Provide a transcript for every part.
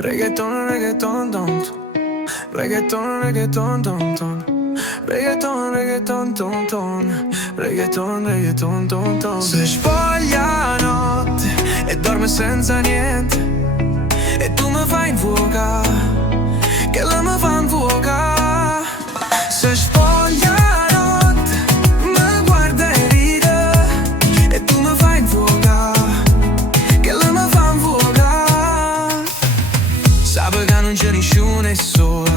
Reggaeton, reggaeton, ton, ton. Reggaeton, reggaeton, ton, ton. Reggaeton, reggaeton, ton, ton. Reggaeton, reggaeton, ton, ton. Si spoglia a notte e dorme senza niente, e tu mi fai infuocare, che la mi fa infuocare. Si spoglia a notte, mi guarda e ride, e tu mi fai infuocare, che la mi fa infuocare. Sape che non c'è nessuno e sola,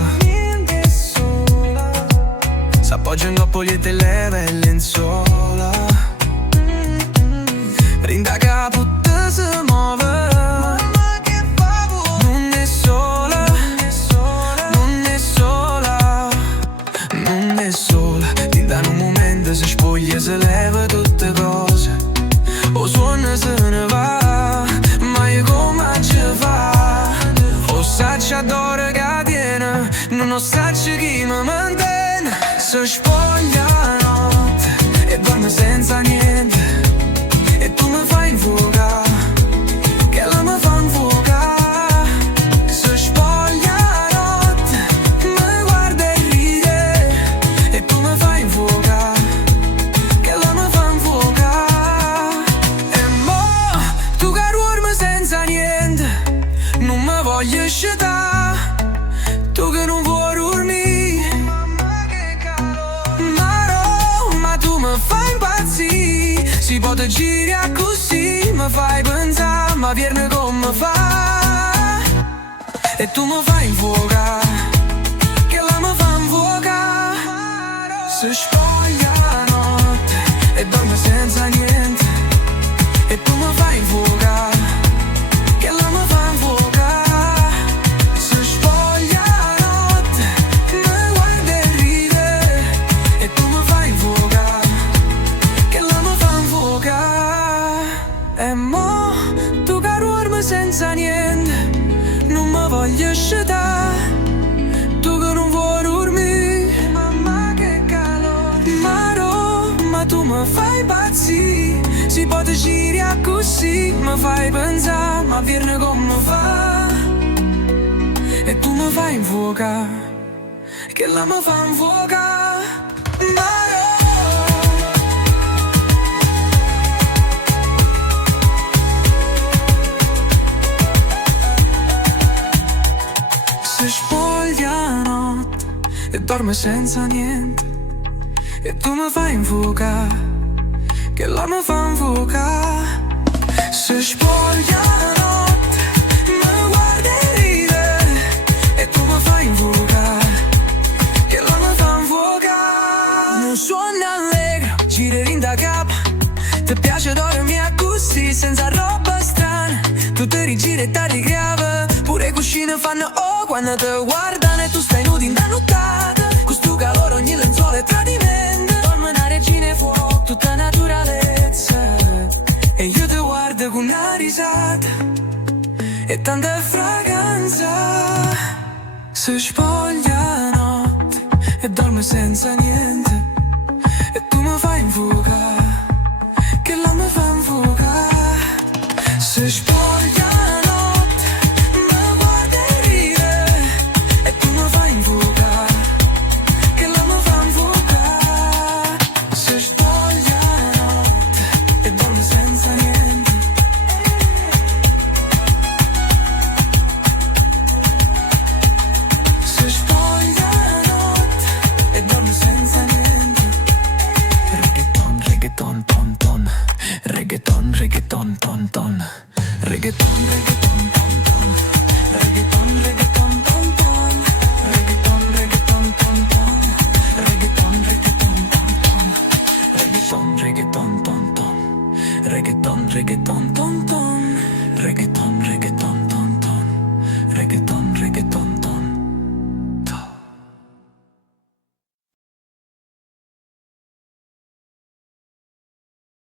s'appoggia in coppogliette e leva e lenzuola. Rinda capo te si muove, non è sola, non è sola, non è sola. Rinda in un momento si spoglia, si leva tutte cose, o suona se ne va, ma io come ci fa? O sacci adoro che tiene, non sacci chi mi mantiene. Si spoglia la notte e dorme senza niente, e tu mi fai infuocare, che la mi fa infuocare. Si spoglia la notte, mi guarda e ride, e tu mi fai infuocare, che la mi fa infuocare. E mo' tu che dormi senza niente, non mi voglio scetare, tu che non vuoi dormire, ma tu mi fai impazzire. Si può te girare così, mi fai pensare, ma viene come fa, e tu mi fai infuocare, che la mi fa infuocare. Si spoglia la notte e dorme senza niente, e tu mi fai infuocare, che la mi fa infuocare. Si spoglia la notte, mi guarda e ride, e tu mi fai infuocare, che la mi fa infuocare. E mo' tu che dormi senza niente, non mi voglio scetare, tu che non vuoi dormire, mamma che calore. Ma tu mi fai impazzire, si può te girare così, mi fai pensare, ma viene come fa, e tu mi fai infuocare, che la mi fa infuocare. Si spoglia la notte e dorme senza niente, e tu mi fai infuocare, che la mi fa infuocare. Si spoglia la notte, mi guarda e ride, e tu mi fai infuocare, che la mi fa infuocare. Non suona allegro, giri da capo, ti piace dormire così, senza roba strana, tu ti rigiri e ti rigrava, pure i cuscini fanno oh quando ti guardano, e tu stai nudo in da nottata, questo calore ogni lenzuola è tradimento, dorme una regina e fuoco, tutta naturalezza, e io ti guardo con una risata e tanta fragranza. Si spoglia la notte e dorme senza niente, e tu mi fai infuocare, che la mi fa infuocare. Si spoglia la notte, mi guarda e ride, e tu mi fai infuocare, che la mi fa infuocare. Si spoglia la notte e dorme senza niente, si spoglia la notte e dorme senza niente. Reggaeton, reggaeton, ton, ton. Reggaeton, reggaeton, ton, ton. Reggaeton, reggaeton, ton, ton. Reggaeton, reggaeton, ton, ton. Reggaeton, reggaeton, ton, ton. Reggaeton, reggaeton, ton, ton. Reggaeton, reggaeton, ton, ton. Reggaeton, reggaeton, ton.